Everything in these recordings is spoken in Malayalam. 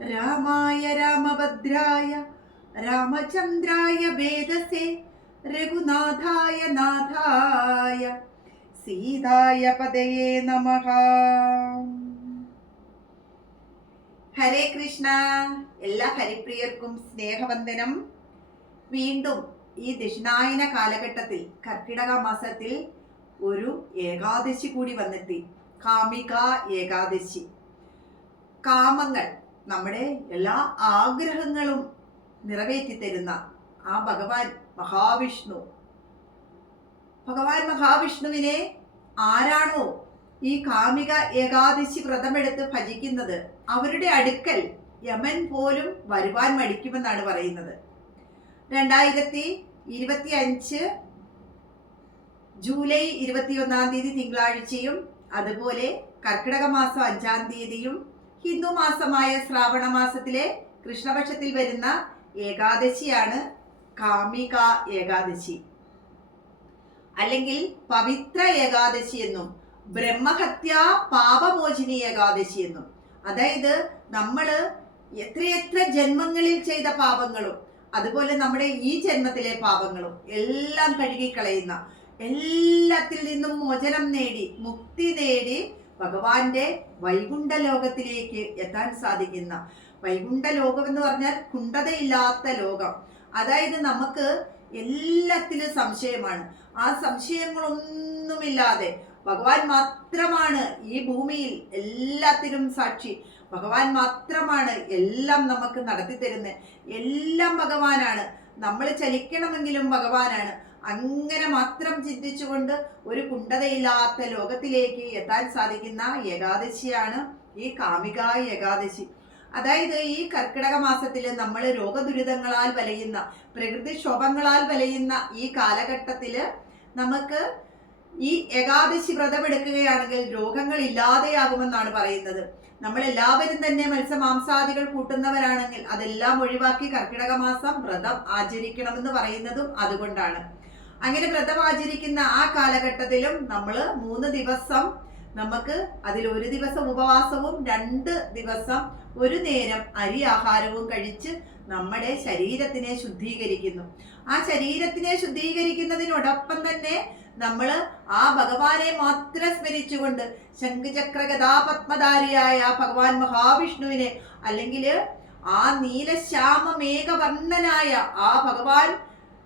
രാമായ രാമഭദ്രായ രാമചന്ദ്രായ വേദസേ രഘുനാഥായ നാഥായ സീതായ പദയേ നമ. ഹരേ കൃഷ്ണ. എല്ലാ ഹരിപ്രിയർക്കും സ്നേഹവന്ദനം. വീണ്ടും ഈ ദക്ഷിണായന കാലഘട്ടത്തിൽ കർക്കിടക മാസത്തിൽ ഒരു ഏകാദശി കൂടി വന്നെത്തി. കാമിക ഏകാദശി. കാമങ്ങൾ നമ്മുടെ എല്ലാ ആഗ്രഹങ്ങളും നിറവേറ്റി തരുന്ന ആ ഭഗവാൻ മഹാവിഷ്ണു. ഭഗവാൻ മഹാവിഷ്ണുവിനെ ആരാണോ ഈ കാമിക ഏകാദശി വ്രതമെടുത്ത് ഭജിക്കുന്നത്? അവരുടെ അടുക്കൽ യമൻ പോലും വരുവാൻ മടിക്കുമെന്നാണ് പറയുന്നത്. രണ്ടായിരത്തി ഇരുപത്തി അഞ്ച് ജൂലൈ ഇരുപത്തിയൊന്നാം തീയതി തിങ്കളാഴ്ചയും അതുപോലെ കർക്കിടക മാസം അഞ്ചാം തീയതിയും ഹിന്ദു മാസമായ ശ്രാവണ മാസത്തിലെ കൃഷ്ണപക്ഷത്തിൽ വരുന്ന ഏകാദശിയാണ് കാമിക ഏകാദശി. അല്ലെങ്കിൽ പവിത്ര ഏകാദശി എന്നും ബ്രഹ്മഹത്യ പാപമോചിനി ഏകാദശി എന്നും. അതായത് നമ്മൾ എത്രയെത്ര ജന്മങ്ങളിൽ ചെയ്ത പാപങ്ങളും അതുപോലെ നമ്മുടെ ഈ ജന്മത്തിലെ പാപങ്ങളും എല്ലാം കഴുകിക്കളയുന്ന എല്ലാത്തിൽ നിന്നും മോചനം നേടി മുക്തി നേടി ഭഗവാന്റെ വൈകുണ്ഠ ലോകത്തിലേക്ക് എത്താൻ സാധിക്കുന്ന വൈകുണ്ഠ ലോകം എന്ന് പറഞ്ഞാൽ കുണ്ടതയില്ലാത്ത ലോകം. അതായത് നമുക്ക് എല്ലാത്തിലും സംശയമാണ്. ആ സംശയങ്ങളൊന്നുമില്ലാതെ ഭഗവാൻ മാത്രമാണ് ഈ ഭൂമിയിൽ എല്ലാത്തിനും സാക്ഷി. ഭഗവാൻ മാത്രമാണ് എല്ലാം നമുക്ക് നടത്തി തരുന്നത് എല്ലാം ഭഗവാനാണ്. നമ്മൾ ചലിക്കണമെങ്കിലും ഭഗവാനാണ്. അങ്ങനെ മാത്രം ചിന്തിച്ചുകൊണ്ട് ഒരു കുണ്ടതയില്ലാത്ത ലോകത്തിലേക്ക് എത്താൻ സാധിക്കുന്ന ഏകാദശിയാണ് ഈ കാമിക ഏകാദശി. അതായത് ഈ കർക്കിടക മാസത്തിൽ നമ്മൾ രോഗദുരിതങ്ങളാൽ വലയുന്ന പ്രകൃതിക്ഷോഭങ്ങളാൽ വലയുന്ന ഈ കാലഘട്ടത്തിൽ നമുക്ക് ഈ ഏകാദശി വ്രതമെടുക്കുകയാണെങ്കിൽ രോഗങ്ങൾ ഇല്ലാതെയാകുമെന്നാണ് പറയുന്നത്. നമ്മൾ എല്ലാവരും തന്നെ മത്സ്യമാംസാദികൾ കൂട്ടുന്നവരാണെങ്കിൽ അതെല്ലാം ഒഴിവാക്കി കർക്കിടക മാസം വ്രതം ആചരിക്കണമെന്ന് പറയുന്നതും അതുകൊണ്ടാണ്. അങ്ങനെ വ്രതം ആചരിക്കുന്ന ആ കാലഘട്ടത്തിലും നമ്മൾ മൂന്ന് ദിവസം നമുക്ക് അതിൽ ഒരു ദിവസം ഉപവാസവും രണ്ട് ദിവസം ഒരു നേരം അരി ആഹാരവും കഴിച്ച് നമ്മുടെ ശരീരത്തിനെ ശുദ്ധീകരിക്കുന്നു. ആ ശരീരത്തിനെ ശുദ്ധീകരിക്കുന്നതിനോടൊപ്പം തന്നെ നമ്മൾ ആ ഭഗവാനെ മാത്രം സ്മരിച്ചുകൊണ്ട് ശംഖുചക്ര ഗതാപത്മധാരിയായ ആ ഭഗവാൻ മഹാവിഷ്ണുവിനെ അല്ലെങ്കിൽ ആ നീലശ്യാമ മേഘവർണനായ ആ ഭഗവാൻ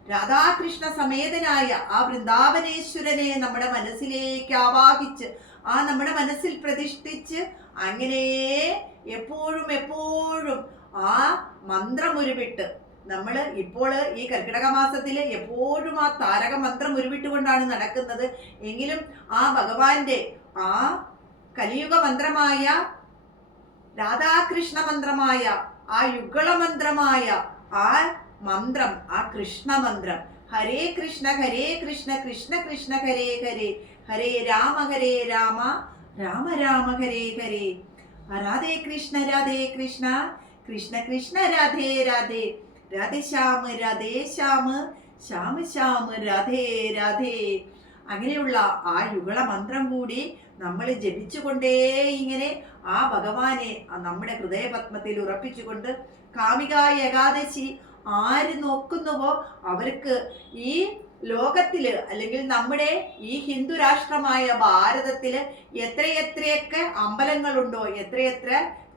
രാധാകൃഷ്ണ സമേതനായ ആ വൃന്ദാവനേശ്വരനെ നമ്മുടെ മനസ്സിലേക്ക് ആവാഹിച്ച് ആ നമ്മുടെ മനസ്സിൽ പ്രതിഷ്ഠിച്ച് അങ്ങനെ എപ്പോഴും എപ്പോഴും ആ മന്ത്രം ഉരുവിട്ട് നമ്മൾ ഇപ്പോൾ ഈ കർക്കിടക മാസത്തിൽ എപ്പോഴും ആ താരക മന്ത്രം ഉരുവിട്ടുകൊണ്ടാണ് നടക്കുന്നത്. എങ്കിലും ആ ഭഗവാന്റെ ആ കലിയുഗ മന്ത്രമായ രാധാകൃഷ്ണ മന്ത്രമായ ആ യുഗള മന്ത്രമായ ആ മന്ത്രം ആ കൃഷ്ണമന്ത്രം ഹരേ കൃഷ്ണ ഹരേ കൃഷ്ണ കൃഷ്ണ കൃഷ്ണ ഹരേ ഹരേ. ഹരേ രാമ ഹരേ രാമ. രാമ രാമ ഹരേ ഹരേ. രാധേ കൃഷ്ണ രാധേ കൃഷ്ണ. കൃഷ്ണ കൃഷ്ണ രാധേ രാധേ. രാധേ ശ്യാമ രാധേ ശ്യാമ ശ്യാമ ശ്യാമ രാധേ രാധേ. അങ്ങനെയുള്ള ആ യുഗള മന്ത്രം കൂടി നമ്മൾ ജപിച്ചുകൊണ്ടേ ഇങ്ങനെ ആ ഭഗവാനെ നമ്മുടെ ഹൃദയപത്മത്തിൽ ഉറപ്പിച്ചുകൊണ്ട് കാമിക ഏകാദശി ആര് നോക്കുന്നുവോ അവർക്ക് ഈ ലോകത്തിൽ അല്ലെങ്കിൽ നമ്മുടെ ഈ ഹിന്ദു രാഷ്ട്രമായ ഭാരതത്തിൽ എത്രയെത്രയൊക്കെ അമ്പലങ്ങളുണ്ടോ എത്രയെത്ര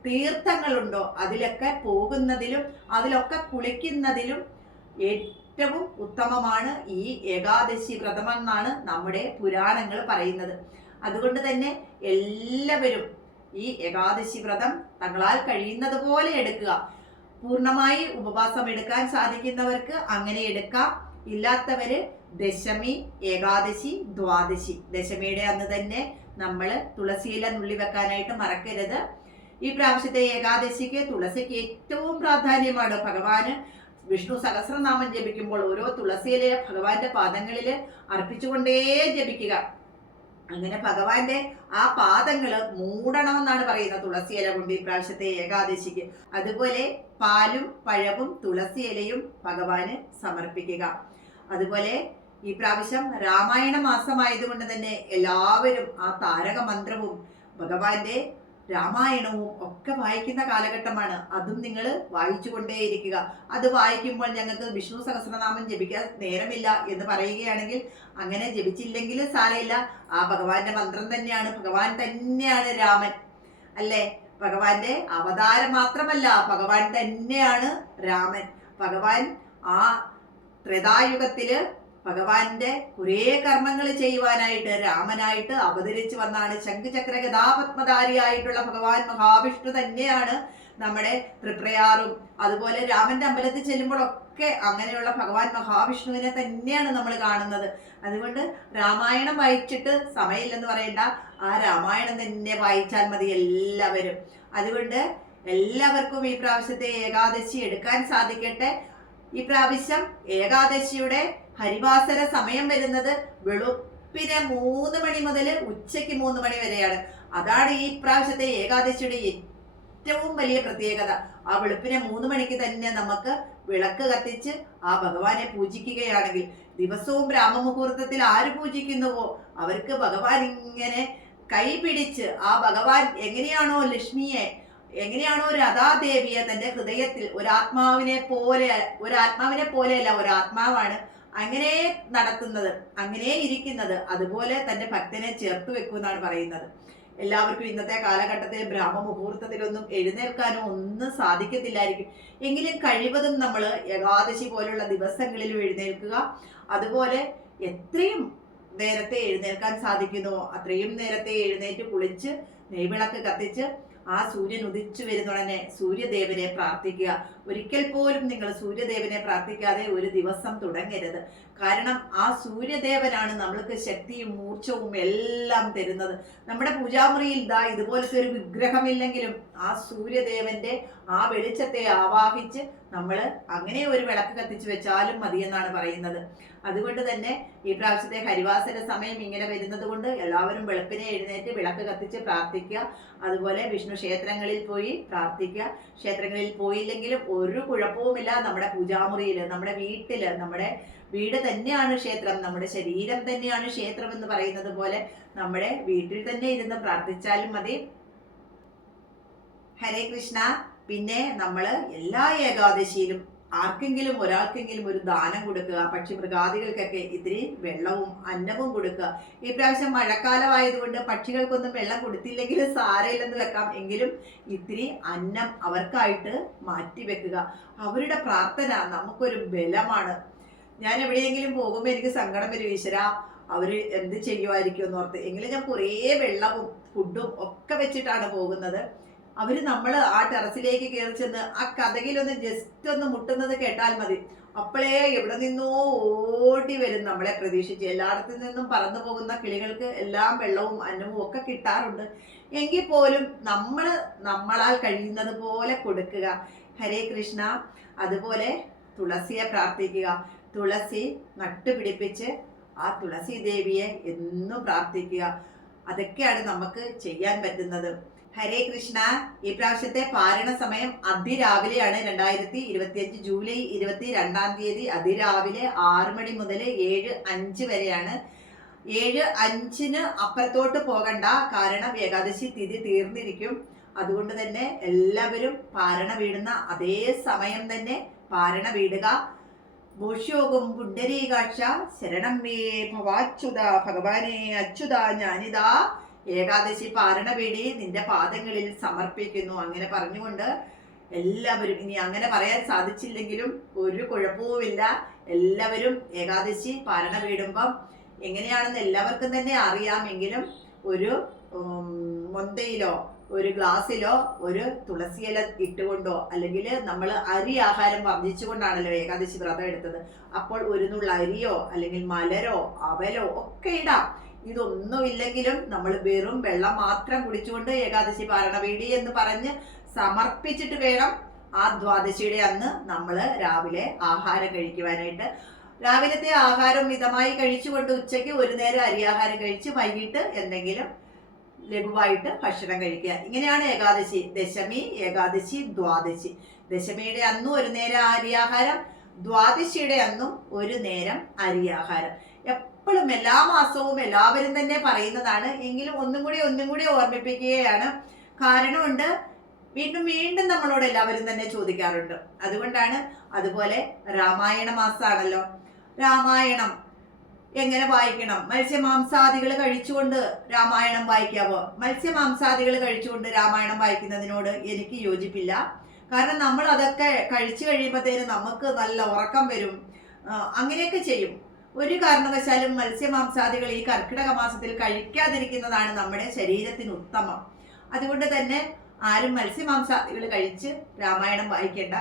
തീർത്ഥങ്ങളുണ്ടോ അതിലൊക്കെ പോകുന്നതിലും അതിലൊക്കെ കുളിക്കുന്നതിലും ഏറ്റവും ഉത്തമമാണ് ഈ ഏകാദശി വ്രതമെന്നാണ് നമ്മുടെ പുരാണങ്ങൾ പറയുന്നത്. അതുകൊണ്ട് തന്നെ എല്ലാവരും ഈ ഏകാദശി വ്രതം തങ്ങളാൽ കഴിയുന്നത് പോലെ എടുക്കുക. പൂർണമായി ഉപവാസം എടുക്കാൻ സാധിക്കുന്നവർക്ക് അങ്ങനെ എടുക്കാം. ഇല്ലാത്തവര് ദശമി ഏകാദശി ദ്വാദശി. ദശമിയുടെ അന്ന് തന്നെ നമ്മൾ തുളസിയില നുള്ളി വെക്കാനായിട്ട് മറക്കരുത്. ഈ പ്രാവശ്യത്തെ ഏകാദശിക്ക് തുളസിക്ക് ഏറ്റവും പ്രാധാന്യമാണ്. ഭഗവാന് വിഷ്ണു സഹസ്രനാമം ജപിക്കുമ്പോൾ ഓരോ തുളസിയിലെ ഭഗവാന്റെ പാദങ്ങളിൽ അർപ്പിച്ചുകൊണ്ടേ ജപിക്കുക. അങ്ങനെ ഭഗവാന്റെ ആ പാദങ്ങൾ മൂടണമെന്നാണ് പറയുന്നത്. തുളസി ഇല കൊണ്ട് ഈ പ്രാവശ്യത്തെ ഏകാദശിക്ക്. അതുപോലെ പാലും പഴവും തുളസി ഇലയും ഭഗവാന് സമർപ്പിക്കുക. അതുപോലെ ഈ പ്രാവശ്യം രാമായണ മാസമായതുകൊണ്ട് തന്നെ എല്ലാവരും ആ താരക മന്ത്രവും ഭഗവാന്റെ രാമായണവും ഒക്കെ വായിക്കുന്ന കാലഘട്ടമാണ്. അതും നിങ്ങൾ വായിച്ചുകൊണ്ടേയിരിക്കുക. അത് വായിക്കുമ്പോൾ ഞങ്ങൾക്ക് വിഷ്ണു സഹസ്രനാമം ജപിക്കാൻ നേരമില്ല എന്ന് പറയുകയാണെങ്കിൽ അങ്ങനെ ജപിച്ചില്ലെങ്കിൽ സാരമില്ല. ആ ഭഗവാന്റെ മന്ത്രം തന്നെയാണ്. ഭഗവാൻ തന്നെയാണ് രാമൻ. അല്ലേ? ഭഗവാന്റെ അവതാരം മാത്രമല്ല ഭഗവാൻ തന്നെയാണ് രാമൻ. ഭഗവാൻ ആ ത്രേതായുഗത്തിൽ ഭഗവാന്റെ കുറേ കർമ്മങ്ങൾ ചെയ്യുവാനായിട്ട് രാമനായിട്ട് അവതരിച്ചു വന്നാണ് ശംഖുചക്ര ഗതാപത്മധാരിയായിട്ടുള്ള ഭഗവാൻ മഹാവിഷ്ണു തന്നെയാണ് നമ്മുടെ തൃപ്രയാറും. അതുപോലെ രാമന്റെ അമ്പലത്തിൽ ചെല്ലുമ്പോഴൊക്കെ അങ്ങനെയുള്ള ഭഗവാൻ മഹാവിഷ്ണുവിനെ തന്നെയാണ് നമ്മൾ കാണുന്നത്. അതുകൊണ്ട് രാമായണം വായിച്ചിട്ട് സമയമില്ലെന്ന് പറയണ്ട. ആ രാമായണം തന്നെ വായിച്ചാൽ മതി എല്ലാവരും. അതുകൊണ്ട് എല്ലാവർക്കും ഈ പ്രാവശ്യത്തെ ഏകാദശി എടുക്കാൻ സാധിക്കട്ടെ. ഈ പ്രാവശ്യം ഏകാദശിയുടെ ഹരിവാസര സമയം വരുന്നത് വെളുപ്പിനെ മൂന്ന് മണി മുതൽ ഉച്ചയ്ക്ക് മൂന്ന് മണി വരെയാണ്. അതാണ് ഈ പ്രാവശ്യത്തെ ഏകാദശിയുടെ ഏറ്റവും വലിയ പ്രത്യേകത. ആ വെളുപ്പിനെ മൂന്ന് മണിക്ക് തന്നെ നമുക്ക് വിളക്ക് കത്തിച്ച് ആ ഭഗവാനെ പൂജിക്കുകയാണെങ്കിൽ ദിവസവും ബ്രാഹ്മമുഹൂർത്തത്തിൽ ആര് പൂജിക്കുന്നുവോ? അവർക്ക് ഭഗവാൻ ഇങ്ങനെ കൈ പിടിച്ച് ആ ഭഗവാൻ എങ്ങനെയാണോ ലക്ഷ്മിയെ എങ്ങനെയാണോ രഥാദേവിയെ തന്റെ ഹൃദയത്തിൽ ഒരാത്മാവിനെ പോലെ ഒരാത്മാവിനെ പോലെയല്ല ഒരാത്മാവാണ് അങ്ങനെ നടത്തുന്നത് അങ്ങനെ ഇരിക്കുന്നത് അതുപോലെ തന്റെ ഭക്തനെ ചേർത്ത് വെക്കുമെന്നാണ് പറയുന്നത്. എല്ലാവർക്കും ഇന്നത്തെ കാലഘട്ടത്തിൽ ബ്രാഹ്മ മുഹൂർത്തത്തിലൊന്നും എഴുന്നേൽക്കാനോ ഒന്നും സാധിക്കത്തില്ലായിരിക്കും. എങ്കിലും കഴിവതും നമ്മൾ ഏകാദശി പോലുള്ള ദിവസങ്ങളിൽ എഴുന്നേൽക്കുക അതുപോലെ എത്രയും നേരത്തെ എഴുന്നേൽക്കാൻ സാധിക്കുന്നുവോ അത്രയും നേരത്തെ എഴുന്നേറ്റ് കുളിച്ച് നെയ്വിളക്ക് കത്തിച്ച് ആ സൂര്യൻ ഉദിച്ചു വരുന്നുടനെ സൂര്യദേവനെ പ്രാർത്ഥിക്കുക. ഒരിക്കൽ പോലും നിങ്ങൾ സൂര്യദേവനെ പ്രാർത്ഥിക്കാതെ ഒരു ദിവസം തുടങ്ങരുത്. കാരണം ആ സൂര്യദേവനാണ് നമ്മൾക്ക് ശക്തിയും മൂർച്ചവും എല്ലാം തരുന്നത്. നമ്മുടെ പൂജാമുറിയിൽ ഇതാ ഇതുപോലത്തെ ഒരു വിഗ്രഹമില്ലെങ്കിലും ആ സൂര്യദേവന്റെ ആ വെളിച്ചത്തെ ആവാഹിച്ച് നമ്മൾ അങ്ങനെ ഒരു വിളക്ക് കത്തിച്ചു വെച്ചാലും മതിയെന്നാണ് പറയുന്നത്. അതുകൊണ്ട് തന്നെ ഈ പ്രാവശ്യത്തെ ഹരിവാസന സമയം ഇങ്ങനെ വരുന്നത് കൊണ്ട് എല്ലാവരും വെളുപ്പിനെ എഴുന്നേറ്റ് വിളക്ക് കത്തിച്ച് പ്രാർത്ഥിക്കുക. അതുപോലെ വിഷ്ണു ക്ഷേത്രങ്ങളിൽ പോയി പ്രാർത്ഥിക്കുക. ക്ഷേത്രങ്ങളിൽ പോയില്ലെങ്കിലും ഒരു കുഴപ്പവുമില്ല. നമ്മുടെ പൂജാമുറിയിൽ നമ്മുടെ വീട്ടിൽ നമ്മുടെ വീട് തന്നെയാണ് ക്ഷേത്രം. നമ്മുടെ ശരീരം തന്നെയാണ് ക്ഷേത്രം എന്ന് പറയുന്നത് പോലെ നമ്മുടെ വീട്ടിൽ തന്നെ ഇരുന്ന് പ്രാർത്ഥിച്ചാലും മതി. ഹരേ കൃഷ്ണ. പിന്നെ നമ്മൾ എല്ലാ ഏകാദശിയിലും ആർക്കെങ്കിലും ഒരാൾക്കെങ്കിലും ഒരു ദാനം കൊടുക്കുക പക്ഷി മൃഗാദികൾക്കൊക്കെ ഇത്തിരി വെള്ളവും അന്നവും കൊടുക്കുക. ഈ പ്രാവശ്യം മഴക്കാലമായതുകൊണ്ട് പക്ഷികൾക്കൊന്നും വെള്ളം കൊടുത്തില്ലെങ്കിൽ സാരയില്ലെന്ന് വെക്കാം. എങ്കിലും ഇത്തിരി അന്നം അവർക്കായിട്ട് മാറ്റി വെക്കുക. അവരുടെ പ്രാർത്ഥന നമുക്കൊരു ബലമാണ്. ഞാൻ എവിടെയെങ്കിലും പോകുമ്പോൾ എനിക്ക് സങ്കടം വരും ഈശ്വര അവർ എന്ത് ചെയ്യുമായിരിക്കും എന്നോർത്ത് എങ്കിലും ഞാൻ കുറേ വെള്ളവും ഫുഡും ഒക്കെ വെച്ചിട്ടാണ് പോകുന്നത്. അവർ നമ്മൾ ആ ടെറസിലേക്ക് കയറി ചെന്ന് ആ കഥകിലൊന്ന് ജസ്റ്റ് ഒന്ന് മുട്ടുന്നത് കേട്ടാൽ മതി. അപ്പോഴേ എവിടെ നിന്നോ ഓടി വരും നമ്മളെ പ്രതീക്ഷിച്ച്. എല്ലായിടത്തു നിന്നും പറന്നു പോകുന്ന കിളികൾക്ക് എല്ലാം വെള്ളവും അന്നവും ഒക്കെ കിട്ടാറുണ്ട്. എങ്കിൽ പോലും നമ്മൾ നമ്മളാൽ കഴിയുന്നത് പോലെ കൊടുക്കുക. ഹരേ കൃഷ്ണ. അതുപോലെ തുളസിയെ പ്രാർത്ഥിക്കുക. തുളസി നട്ടുപിടിപ്പിച്ച് ആ തുളസി ദേവിയെ എന്നും പ്രാർത്ഥിക്കുക. അതൊക്കെയാണ് നമുക്ക് ചെയ്യാൻ പറ്റുന്നത്. ഹരേ കൃഷ്ണ. ഈ പ്രാവശ്യത്തെ പാരണ സമയം അതിരാവിലെയാണ്. രണ്ടായിരത്തി ഇരുപത്തിയഞ്ച് ജൂലൈ ഇരുപത്തി രണ്ടാം തീയതി അതിരാവിലെ ആറ് മണി മുതൽ ഏഴ് അഞ്ച് വരെയാണ്. ഏഴ് അഞ്ചിന് അപ്പുറത്തോട്ട് പോകണ്ട. കാരണം ഏകാദശി തിഥി തീർന്നിരിക്കും. അതുകൊണ്ട് തന്നെ എല്ലാവരും പാരണ വീടുന്ന അതേ സമയം തന്നെ പാരണ വീടുക. ഭൂഷ്യോഗം പുണ്ടരീകാക്ഷ ശരണം മേ ഭവാച്യുത ഭഗവാനെ അച്യുത ഞാനിതാ ഏകാദശി പാരണപീഠി നിന്റെ പാദങ്ങളിൽ സമർപ്പിക്കുന്നു. അങ്ങനെ പറഞ്ഞുകൊണ്ട് എല്ലാവരും ഇനി അങ്ങനെ പറയാൻ സാധിച്ചില്ലെങ്കിലും ഒരു കുഴപ്പവുമില്ല. എല്ലാവരും ഏകാദശി പാരണ വീടുമ്പം എങ്ങനെയാണെന്ന് എല്ലാവർക്കും തന്നെ അറിയാമെങ്കിലും ഒരു മൊന്തയിലോ ഒരു ഗ്ലാസ്സിലോ ഒരു തുളസിയില ഇട്ടുകൊണ്ടോ അല്ലെങ്കിൽ നമ്മൾ അരി ആഹാരം വർദ്ധിച്ചുകൊണ്ടാണല്ലോ ഏകാദശി വ്രതം എടുത്തത്. അപ്പോൾ ഒരു നുള്ള അരിയോ അല്ലെങ്കിൽ മലരോ അവലോ ഒക്കെ ഇടാം. ഇതൊന്നുമില്ലെങ്കിലും നമ്മൾ വെറും വെള്ളം മാത്രം കുടിച്ചുകൊണ്ട് ഏകാദശി പാരണവീടി എന്ന് പറഞ്ഞ് സമർപ്പിച്ചിട്ട് വേണം ആ ദ്വാദശിയുടെ അന്ന് നമ്മൾ രാവിലെ ആഹാരം കഴിക്കുവാനായിട്ട്. രാവിലത്തെ ആഹാരം മിതമായി കഴിച്ചുകൊണ്ട് ഉച്ചയ്ക്ക് ഒരു നേരം അരിയാഹാരം കഴിച്ച് വൈകിട്ട് എന്തെങ്കിലും ലഘുവായിട്ട് ഭക്ഷണം കഴിക്കുക. ഇങ്ങനെയാണ് ഏകാദശി. ദശമി ഏകാദശി ദ്വാദശി. ദശമിയുടെ അന്നും ഒരു നേരം അരിയാഹാരം ദ്വാദശിയുടെ അന്നും ഒരു നേരം അരിയാഹാരം എപ്പോഴും എല്ലാ മാസവും എല്ലാവരും തന്നെ പറയുന്നതാണ്. എങ്കിലും ഒന്നും കൂടി ഒന്നും കൂടി ഓർമ്മിപ്പിക്കുകയാണ്. കാരണമുണ്ട് വീണ്ടും വീണ്ടും നമ്മളോട് എല്ലാവരും തന്നെ ചോദിക്കാറുണ്ട്. അതുകൊണ്ടാണ് അതുപോലെ രാമായണ മാസമാണല്ലോ രാമായണം എങ്ങനെ വായിക്കണം? മത്സ്യമാംസാദികൾ കഴിച്ചുകൊണ്ട് രാമായണം വായിക്കാവോ? മത്സ്യമാംസാദികൾ കഴിച്ചുകൊണ്ട് രാമായണം വായിക്കുന്നതിനോട് എനിക്ക് യോജിപ്പില്ല. കാരണം നമ്മൾ അതൊക്കെ കഴിച്ചു കഴിയുമ്പോഴത്തേനും നമുക്ക് നല്ല ഉറക്കം വരും. അങ്ങനെയൊക്കെ ചെയ്യും. ഒരു കാരണവശാലും മത്സ്യമാംസാദികൾ ഈ കർക്കിടക മാസത്തിൽ കഴിക്കാതിരിക്കുന്നതാണ് നമ്മുടെ ശരീരത്തിന് ഉത്തമം. അതുകൊണ്ട് തന്നെ ആരും മത്സ്യമാംസാദികൾ കഴിച്ച് രാമായണം വായിക്കേണ്ട.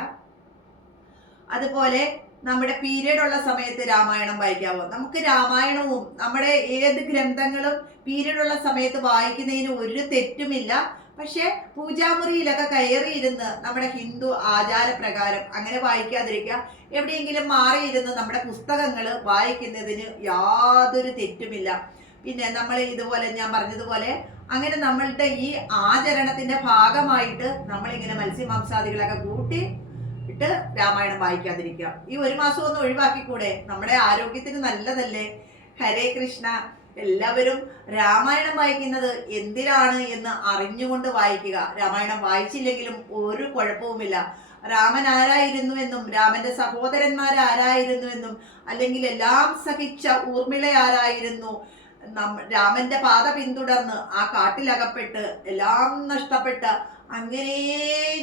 അതുപോലെ നമ്മുടെ പീരീഡ് ഉള്ള സമയത്ത് രാമായണം വായിക്കാവോ. നമുക്ക് രാമായണവും നമ്മുടെ ഏത് ഗ്രന്ഥങ്ങളും പീരീഡ് ഉള്ള സമയത്ത് വായിക്കുന്നതിന് ഒരു തെറ്റുമില്ല. പക്ഷെ പൂജാമുറിയിലൊക്കെ കയറിയിരുന്ന് നമ്മുടെ ഹിന്ദു ആചാരപ്രകാരം അങ്ങനെ വായിക്കാതിരിക്കുക എവിടെയെങ്കിലും മാറിയിരുന്ന് നമ്മുടെ പുസ്തകങ്ങൾ വായിക്കുന്നതിന് യാതൊരു തെറ്റുമില്ല. പിന്നെ നമ്മൾ ഇതുപോലെ ഞാൻ പറഞ്ഞതുപോലെ അങ്ങനെ നമ്മളുടെ ഈ ആചരണത്തിന്റെ ഭാഗമായിട്ട് നമ്മളിങ്ങനെ മത്സ്യമാംസാദികളൊക്കെ കൂട്ടി ഇട്ട് രാമായണം വായിക്കാതിരിക്കുക. ഈ ഒരു മാസം ഒന്ന് ഒഴിവാക്കിക്കൂടെ? നമ്മുടെ ആരോഗ്യത്തിന് നല്ലതല്ലേ? ഹരേ കൃഷ്ണ. എല്ലാവരും രാമായണം വായിക്കുന്നത് എന്തിനാണ് എന്ന് അറിഞ്ഞുകൊണ്ട് വായിക്കുക. രാമായണം വായിച്ചില്ലെങ്കിലും ഒരു കുഴപ്പവുമില്ല. രാമൻ ആരായിരുന്നുവെന്നും രാമന്റെ സഹോദരന്മാർ ആരായിരുന്നുവെന്നും അല്ലെങ്കിൽ എല്ലാം സഹിച്ച ഊർമിള ആരായിരുന്നു രാമന്റെ പാത പിന്തുടർന്ന് ആ കാട്ടിലകപ്പെട്ട് എല്ലാം നഷ്ടപ്പെട്ട് അങ്ങനെ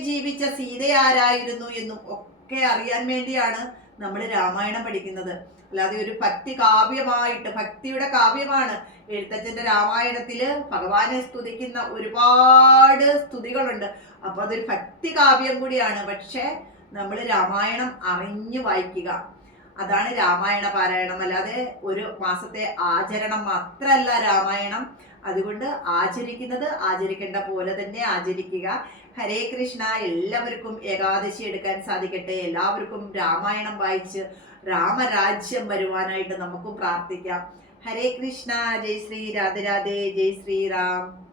ജീവിച്ച സീത ആരായിരുന്നു എന്നും ഒക്കെ അറിയാൻ വേണ്ടിയാണ് നമ്മൾ രാമായണം പഠിക്കുന്നത്. അല്ലാതെ ഒരു ഭക്തി കാവ്യമായിട്ട് ഭക്തിയുടെ കാവ്യമാണ് എഴുത്തച്ഛന്റെ രാമായണത്തിൽ ഭഗവാനെ സ്തുതിക്കുന്ന ഒരുപാട് സ്തുതികളുണ്ട്. അപ്പൊ അതൊരു ഭക്തി കാവ്യം കൂടിയാണ്. പക്ഷെ നമ്മൾ രാമായണം അറിഞ്ഞു വായിക്കുക. അതാണ് രാമായണ പാരായണം. അല്ലാതെ ഒരു മാസത്തെ ആചരണം മാത്രമല്ല രാമായണം. അതുകൊണ്ട് ആചരിക്കുന്നത് ആചരിക്കേണ്ട പോലെ തന്നെ ആചരിക്കുക. ഹരേ കൃഷ്ണ. എല്ലാവർക്കും ഏകാദശി എടുക്കാൻ സാധിക്കട്ടെ. എല്ലാവർക്കും രാമായണം വായിച്ച് രാമരാജ്യം വരുവാനായിട്ട് നമുക്ക് പ്രാർത്ഥിക്കാം. ഹരേ കൃഷ്ണ. ജയ് ശ്രീ രാധേ രാധേ. ജയ് ശ്രീറാം